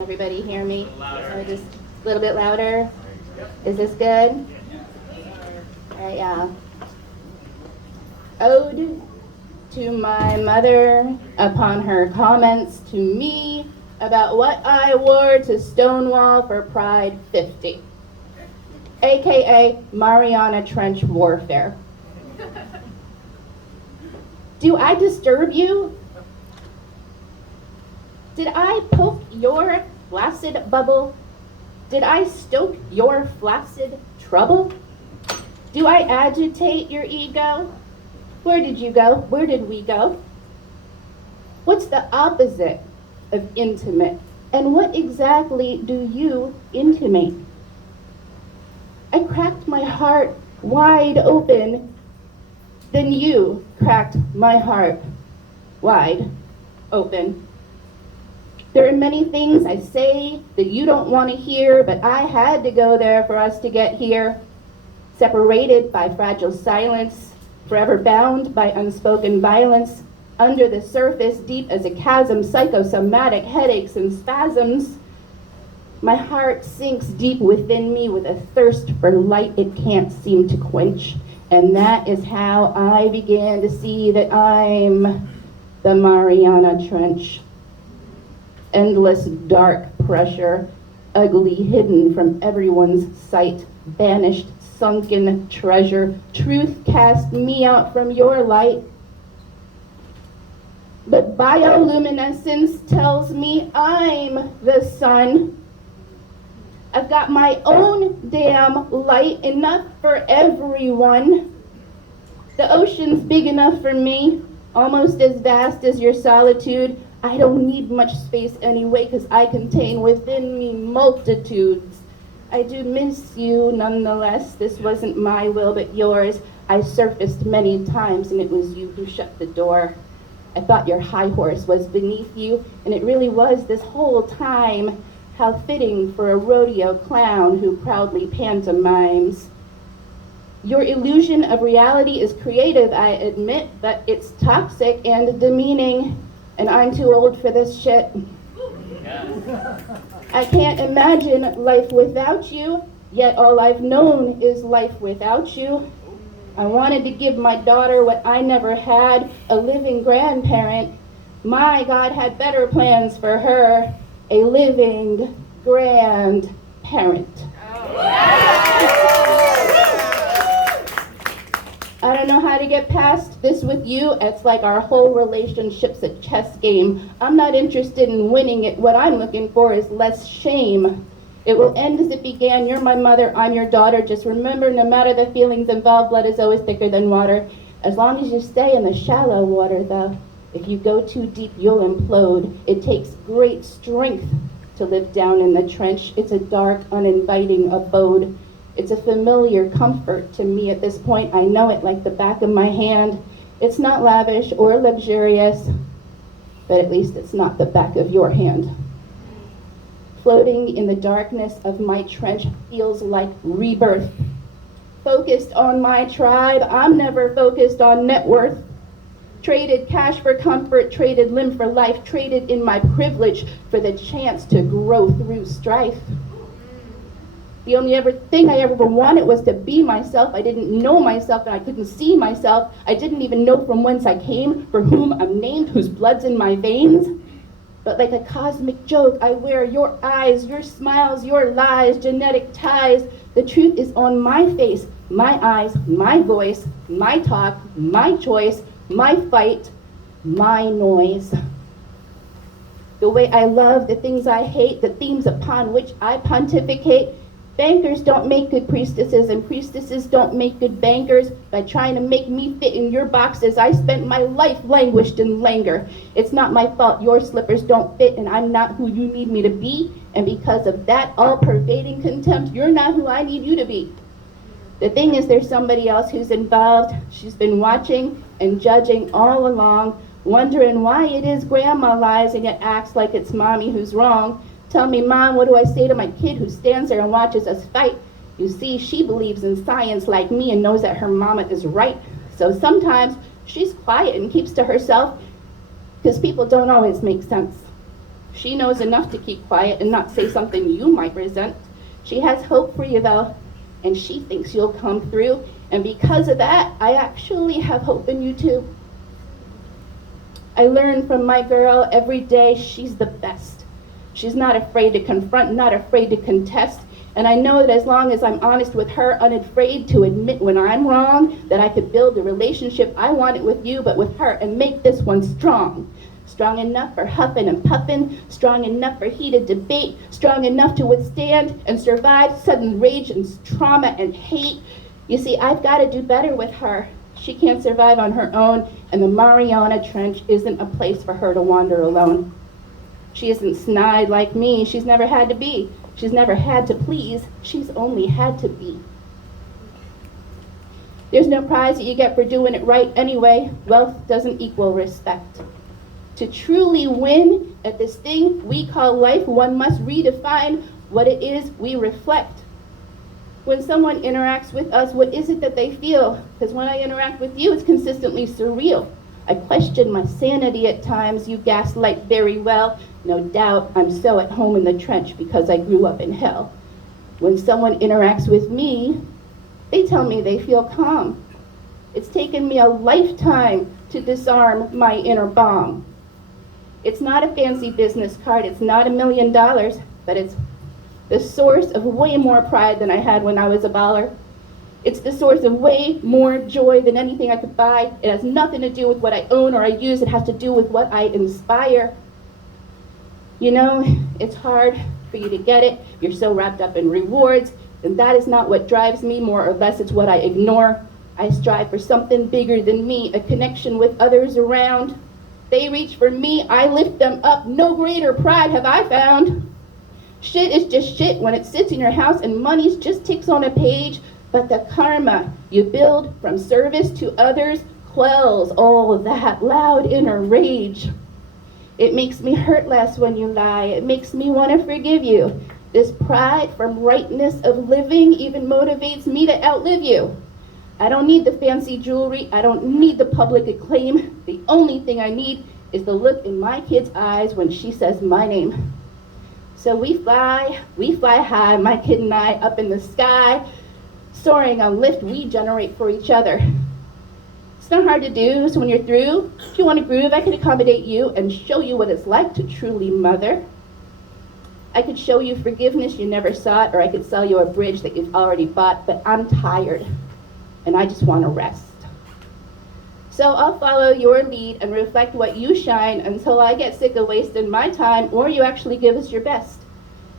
Everybody hear me? Or just a little bit louder? Is this good? All right, yeah. Ode to my mother upon her comments to me about what I wore to Stonewall for Pride50, aka Marianna Trench Warfare. Do I disturb you? Did I poke your flaccid bubble? Did I stoke your flaccid trouble? Do I agitate your ego? Where did you go? Where did we go? What's the opposite of intimate? And what exactly do you intimate? I cracked my heart wide open, then you cracked my heart wide open. There are many things I say that you don't want to hear, but I had to go there for us to get here. Separated by fragile silence, forever bound by unspoken violence, under the surface, deep as a chasm, psychosomatic headaches and spasms. My heart sinks deep within me with a thirst for light it can't seem to quench. And that is how I began to see that I'm the Marianna Trench. Endless dark pressure, ugly hidden from everyone's sight, banished, sunken treasure. Truth cast me out from your light. But bioluminescence tells me I'm the sun. I've got my own damn light, enough for everyone. The ocean's big enough for me, almost as vast as your solitude. I don't need much space anyway, because I contain within me multitudes. I do miss you nonetheless. This wasn't my will but yours. I surfaced many times and it was you who shut the door. I thought your high horse was beneath you, and it really was this whole time. How fitting for a rodeo clown who proudly pantomimes. Your illusion of reality is creative, I admit, but it's toxic and demeaning. And I'm too old for this shit. I can't imagine life without you, yet all I've known is life without you. I wanted to give my daughter what I never had, a living grandparent. My God had better plans for her, a living grandparent. I don't know how to get past this with you. It's like our whole relationship's a chess game. I'm not interested in winning it. What I'm looking for is less shame. It will end as it began. You're my mother, I'm your daughter. Just remember, no matter the feelings involved, blood is always thicker than water. As long as you stay in the shallow water, though. If you go too deep, you'll implode. It takes great strength to live down in the trench. It's a dark, uninviting abode. It's a familiar comfort to me at this point. I know it like the back of my hand. It's not lavish or luxurious, but at least it's not the back of your hand. Floating in the darkness of my trench feels like rebirth. Focused on my tribe, I'm never focused on net worth. Traded cash for comfort, traded limb for life, traded in my privilege for the chance to grow through strife. The only thing I ever wanted was to be myself. I didn't know myself and I couldn't see myself. I didn't even know from whence I came, for whom I'm named, whose blood's in my veins. But like a cosmic joke, I wear your eyes, your smiles, your lies, genetic ties. The truth is on my face, my eyes, my voice, my talk, my choice, my fight, my noise. The way I love, the things I hate, the themes upon which I pontificate. Bankers don't make good priestesses, and priestesses don't make good bankers. By trying to make me fit in your boxes, I spent my life languished in languor. It's not my fault your slippers don't fit, and I'm not who you need me to be. And because of that all-pervading contempt, you're not who I need you to be. The thing is, there's somebody else who's involved. She's been watching and judging all along, wondering why it is grandma lies and yet acts like it's mommy who's wrong. Tell me, Mom, what do I say to my kid who stands there and watches us fight? You see, she believes in science like me and knows that her mama is right. So sometimes she's quiet and keeps to herself because people don't always make sense. She knows enough to keep quiet and not say something you might resent. She has hope for you though, and she thinks you'll come through. And because of that, I actually have hope in you too. I learn from my girl every day she's the best. She's not afraid to confront, not afraid to contest. And I know that as long as I'm honest with her, unafraid to admit when I'm wrong, that I could build the relationship I wanted with you, but with her, and make this one strong. Strong enough for huffing and puffing, strong enough for heated debate, strong enough to withstand and survive sudden rage and trauma and hate. You see, I've got to do better with her. She can't survive on her own, and the Marianna Trench isn't a place for her to wander alone. She isn't snide like me. She's never had to be. She's never had to please. She's only had to be. There's no prize that you get for doing it right anyway. Wealth doesn't equal respect. To truly win at this thing we call life, one must redefine what it is we reflect. When someone interacts with us, what is it that they feel? Because when I interact with you, it's consistently surreal. I question my sanity at times. You gaslight very well. No doubt I'm so at home in the trench because I grew up in hell. When someone interacts with me, they tell me they feel calm. It's taken me a lifetime to disarm my inner bomb. It's not a fancy business card, it's not $1 million, but it's the source of way more pride than I had when I was a baller. It's the source of way more joy than anything I could buy. It has nothing to do with what I own or I use, it has to do with what I inspire. You know, it's hard for you to get it. You're so wrapped up in rewards, and that is not what drives me, more or less it's what I ignore. I strive for something bigger than me, a connection with others around. They reach for me, I lift them up. No greater pride have I found. Shit is just shit when it sits in your house and money just ticks on a page. But the karma you build from service to others quells all that loud inner rage. It makes me hurt less when you lie. It makes me want to forgive you. This pride from rightness of living even motivates me to outlive you. I don't need the fancy jewelry. I don't need the public acclaim. The only thing I need is the look in my kid's eyes when she says my name. So we fly high, my kid and I, up in the sky, soaring on lift we generate for each other. It's not hard to do, so when you're through, if you want to groove, I can accommodate you and show you what it's like to truly mother. I could show you forgiveness you never sought, or I could sell you a bridge that you've already bought, but I'm tired, and I just want to rest. So I'll follow your lead and reflect what you shine until I get sick of wasting my time, or you actually give us your best.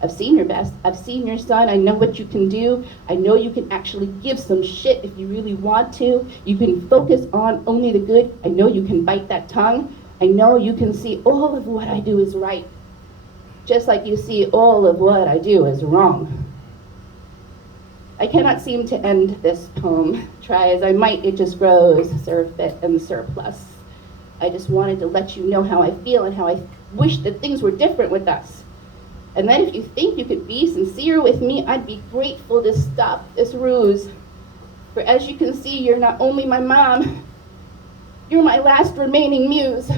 I've seen your best. I've seen your son. I know what you can do. I know you can actually give some shit if you really want to. You can focus on only the good. I know you can bite that tongue. I know you can see all of what I do is right, just like you see all of what I do is wrong. I cannot seem to end this poem. Try as I might, it just grows surfeit and surplus. I just wanted to let you know how I feel and how I wish that things were different with us. And then if you think you could be sincere with me, I'd be grateful to stop this ruse. For as you can see, you're not only my mom, you're my last remaining muse.